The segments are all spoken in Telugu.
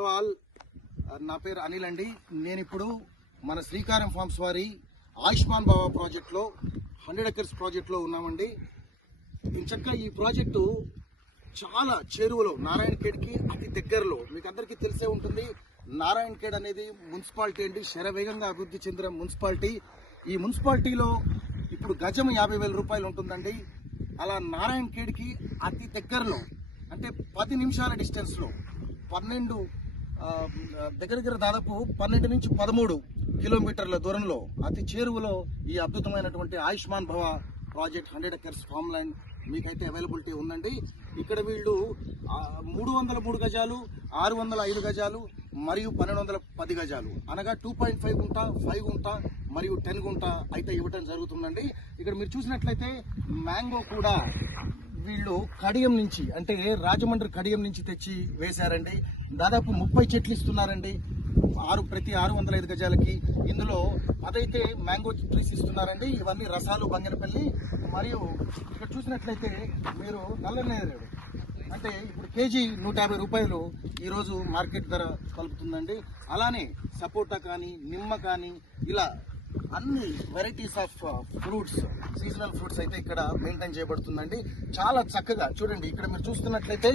హలో ఆల్, నా పేరు అనిల్ అండి. నేను ఇప్పుడు మన శ్రీకారం ఫార్మ్స్ వారి ఆయుష్మాన్ భవ ప్రాజెక్ట్లో 100 acres ప్రాజెక్ట్లో ఉన్నామండి. ఇంచక్క ఈ ప్రాజెక్టు చాలా చేరువలో నారాయణఖేడ్కి అతి దగ్గరలో, మీకు అందరికీ తెలిసే ఉంటుంది. నారాయణఖేడ్ అనేది మున్సిపాలిటీ అండి, శరవేగంగా అభివృద్ధి చెందిన మున్సిపాలిటీ. ఈ మున్సిపాలిటీలో ఇప్పుడు గజం 50,000 రూపాయలు ఉంటుందండి. అలా నారాయణఖేడ్కి అతి దగ్గరలో అంటే 10 నిమిషాల డిస్టెన్స్లో 12 దగ్గర దాదాపు 12 నుంచి 13 కిలోమీటర్ల దూరంలో అతి చేరువలో ఈ అద్భుతమైనటువంటి ఆయుష్మాన్ భవ ప్రాజెక్ట్ 100 acres ఫార్మ్ ల్యాండ్ మీకైతే అవైలబిలిటీ ఉందండి. ఇక్కడ వీళ్ళు 303 గజాలు, 605 గజాలు మరియు 1210 గజాలు అనగా 2.5 గుంట, 5 గుంట మరియు 10 గుంట అయితే ఇవ్వడం జరుగుతుందండి. ఇక్కడ మీరు చూసినట్లయితే మ్యాంగో కూడా వీళ్ళు కడియం నుంచి, అంటే రాజమండ్రి కడియం నుంచి తెచ్చి వేశారండి. దాదాపు 30 చెట్లు ఇస్తున్నారండి ప్రతి 605 గజాలకి. ఇందులో అదైతే మ్యాంగో ట్రీస్ ఇస్తున్నారండి. ఇవన్నీ రసాలు బంగనపల్లి. మరియు ఇక్కడ చూసినట్లయితే మీరు నల్లనేరేడు అంటే ఇప్పుడు కేజీ 150 రూపాయలు ఈరోజు మార్కెట్ ధర పలుకుతుందండి. అలానే సపోటా కానీ, నిమ్మ కానీ, ఇలా అన్ని varieties of fruits, seasonal fruits అయితే ఇక్కడ మెయింటైన్ చేయబడుతుందండి. చాలా చక్కగా చూడండి. ఇక్కడ మీరు చూస్తున్నట్లయితే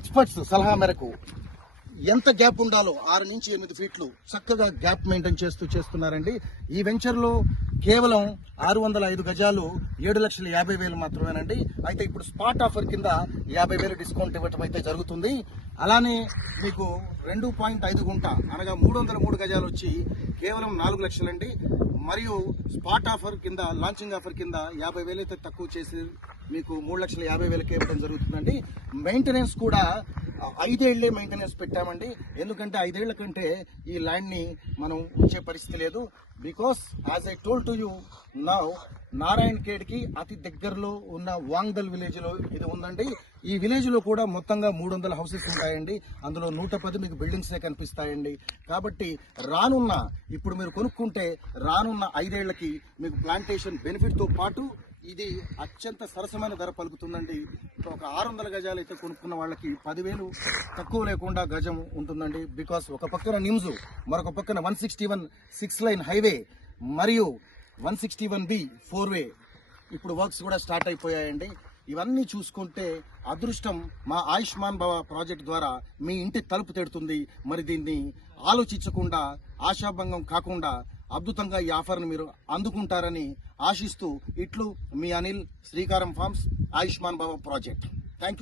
ఎక్స్పర్ట్స్ సలహా మేరకు ఎంత గ్యాప్ ఉండాలో 6 నుంచి 8 ఫీట్లు చక్కగా గ్యాప్ మెయింటైన్ చేస్తున్నారండి. ఈ వెంచర్లో కేవలం 605 గజాలు 7,50,000 మాత్రమేనండి. అయితే ఇప్పుడు స్పాట్ ఆఫర్ కింద 50,000 డిస్కౌంట్ ఇవ్వటం అయితే జరుగుతుంది. అలానే మీకు 2.5 గుంట అనగా 303 గజాలు వచ్చి కేవలం 4 లక్షలండి. మరియు స్పాట్ ఆఫర్ కింద, లాంచింగ్ ఆఫర్ కింద 50,000 అయితే తక్కువ చేసి మీకు 3,50,000కి ఇవ్వడం జరుగుతుందండి. మెయింటెనెన్స్ కూడా 5 ఏళ్లే మెయింటెనెన్స్ పెట్టామండి. ఎందుకంటే 5 ఏళ్ల కంటే ఈ ల్యాండ్ని మనం ఉంచే పరిస్థితి లేదు. Because as I told to you now, నారాయణఖేడ్కి అతి దగ్గరలో ఉన్న వాంగ్దల్ విలేజ్లో ఇది ఉందండి. ఈ విలేజ్లో కూడా మొత్తంగా 300 హౌసెస్ ఉంటాయండి. అందులో 110 మీకు బిల్డింగ్సే కనిపిస్తాయండి. కాబట్టి ఇప్పుడు మీరు కొనుక్కుంటే రానున్న 5 ఏళ్లకి మీకు ప్లాంటేషన్ బెనిఫిట్తో పాటు ఇది అత్యంత సరసమైన ధర పలుకుతుందండి. ఒక 600 గజాలు అయితే కొనుక్కున్న వాళ్ళకి 10,000 తక్కువ లేకుండా గజం ఉంటుందండి. బికాస్ ఒక పక్కన నిమ్స్, మరొక పక్కన 161 6 లైన్ హైవే మరియు 161B 4 వే ఇప్పుడు వర్క్స్ కూడా స్టార్ట్ అయిపోయాయండి. ఇవన్నీ చూసుకుంటే అదృష్టం మా ఆయుష్మాన్ భవ ప్రాజెక్ట్ ద్వారా మీ ఇంటి తలుపు తెడుతుంది. మరి దీన్ని ఆలోచించకుండా, ఆశాభంగం కాకుండా అద్భుతంగా ఈ ఆఫర్ని మీరు అందుకుంటారని ఆశిస్తూ ఇట్లు మీ అనిల్, శ్రీకారం ఫార్మ్స్, ఆయుష్మాన్ భవ ప్రాజెక్ట్.